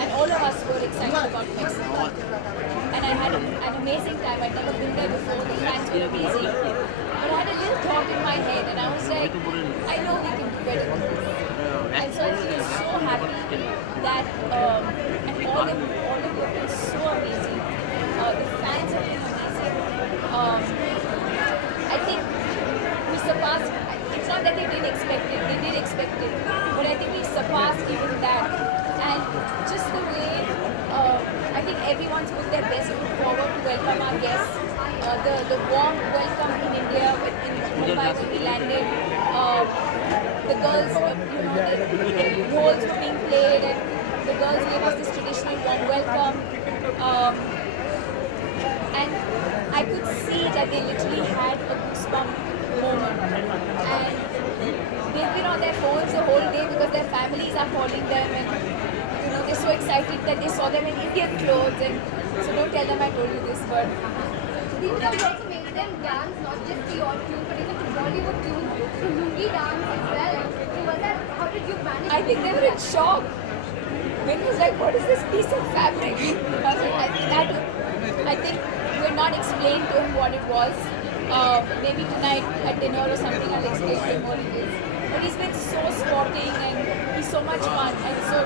and all of us were excited about Mexico. And I had an amazing time. I'd never been there before. The fans were amazing. But I had a little thought in my head, and I was like, I know we can do better than this. And so I feel so happy that, and all of you have been so amazing. The fans have been amazing. I think we surpassed, it's not that they didn't expect it, they did expect it, but I think we surpassed even that. And just the way, I think everyone's put their best foot forward to welcome our guests. The warm welcome in India, in Mumbai when we landed. The girls, the roles were being played, and the girls gave us this traditional warm welcome. And I could see that they literally had a goosebump moment. And they've been on their phones the whole day because their families are calling them, and they're so excited that they saw them in Indian clothes. And so don't tell them I told you this, but You have also made them dance, not just the odd tune, but even the Bollywood tune, the Lungi dance as well. So was that, how did you manage? I think they were in shock. Vin was like, what is this piece of fabric? I think we're not explained to him what it was. Maybe tonight at dinner or something I'll explain to him what it is. But he's been so sporting and he's so much fun. And so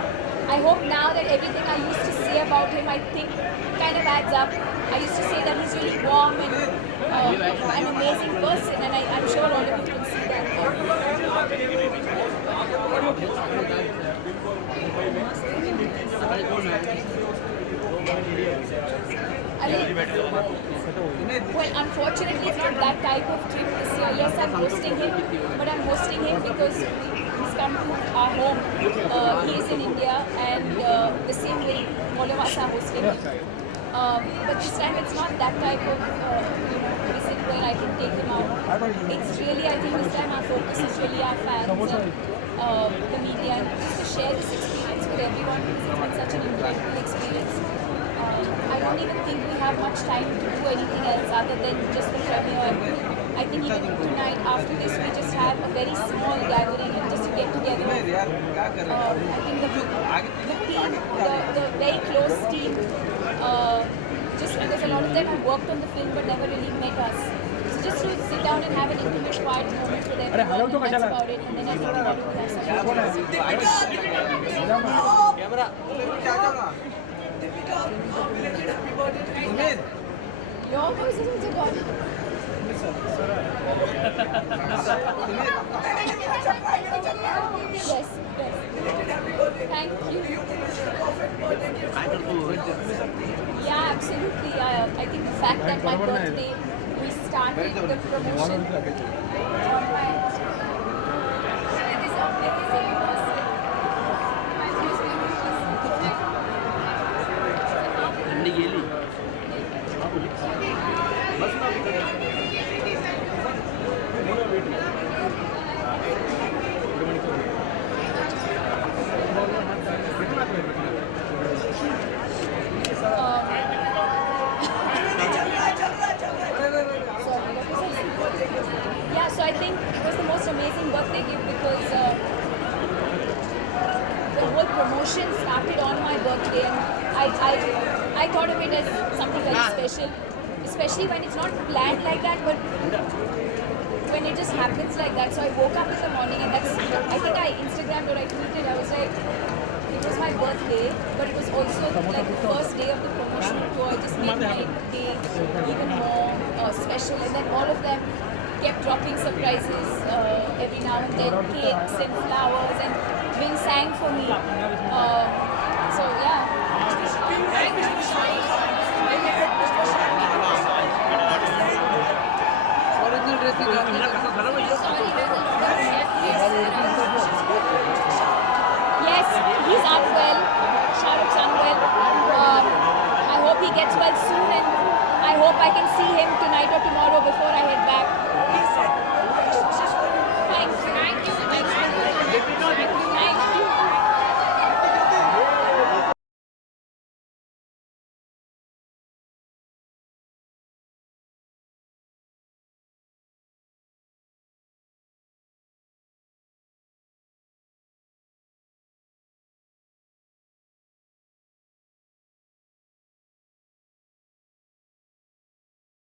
I hope now that everything I used to say about him, I think kind of adds up. I used to say that he's really warm and an amazing person, and I'm sure all of you can see that. Well, unfortunately, it's not that type of trip this year. Yes, I'm hosting him, but I'm hosting him because he's come to our home. He is in India, and the same way all of us are hosting him. But this time it's not that type of visit where I can take him out. It's really, I think this time our focus is really our fans and the media, and just to share this experience with everyone because it's been such an incredible experience. I don't even think we have much time to do anything else other than just the premiere. I think even tonight after this we just have a very small gathering and just to get together. I think the team, the very close team, just because a lot of them have worked on the film but never really met us. So just to sit down and have an intimate, quiet moment with everyone and that's about it. And then I think tomorrow we have Your voice is also gone. Yes, yes. Thank you. Yeah, absolutely. I think the fact that my birthday, we started the promotion on my this amazing person. My most favorite Yeah, so I think it was the most amazing birthday gift because the whole promotion started on my birthday, and I thought of it as something very special, especially when it's not planned like that, but when it just happens like that. So I woke up in the morning, and that's, I think I Instagrammed or I tweeted, I was like, it was my birthday, but it was also like the first day of the promotional tour. It just made my day even more special, and then all of them kept dropping surprises every now and then, cakes and flowers, and Vin sang for me. So yeah. Yes, he's unwell. Shah Rukh's unwell. I hope he gets well soon, and I hope I can see him tonight or tomorrow before I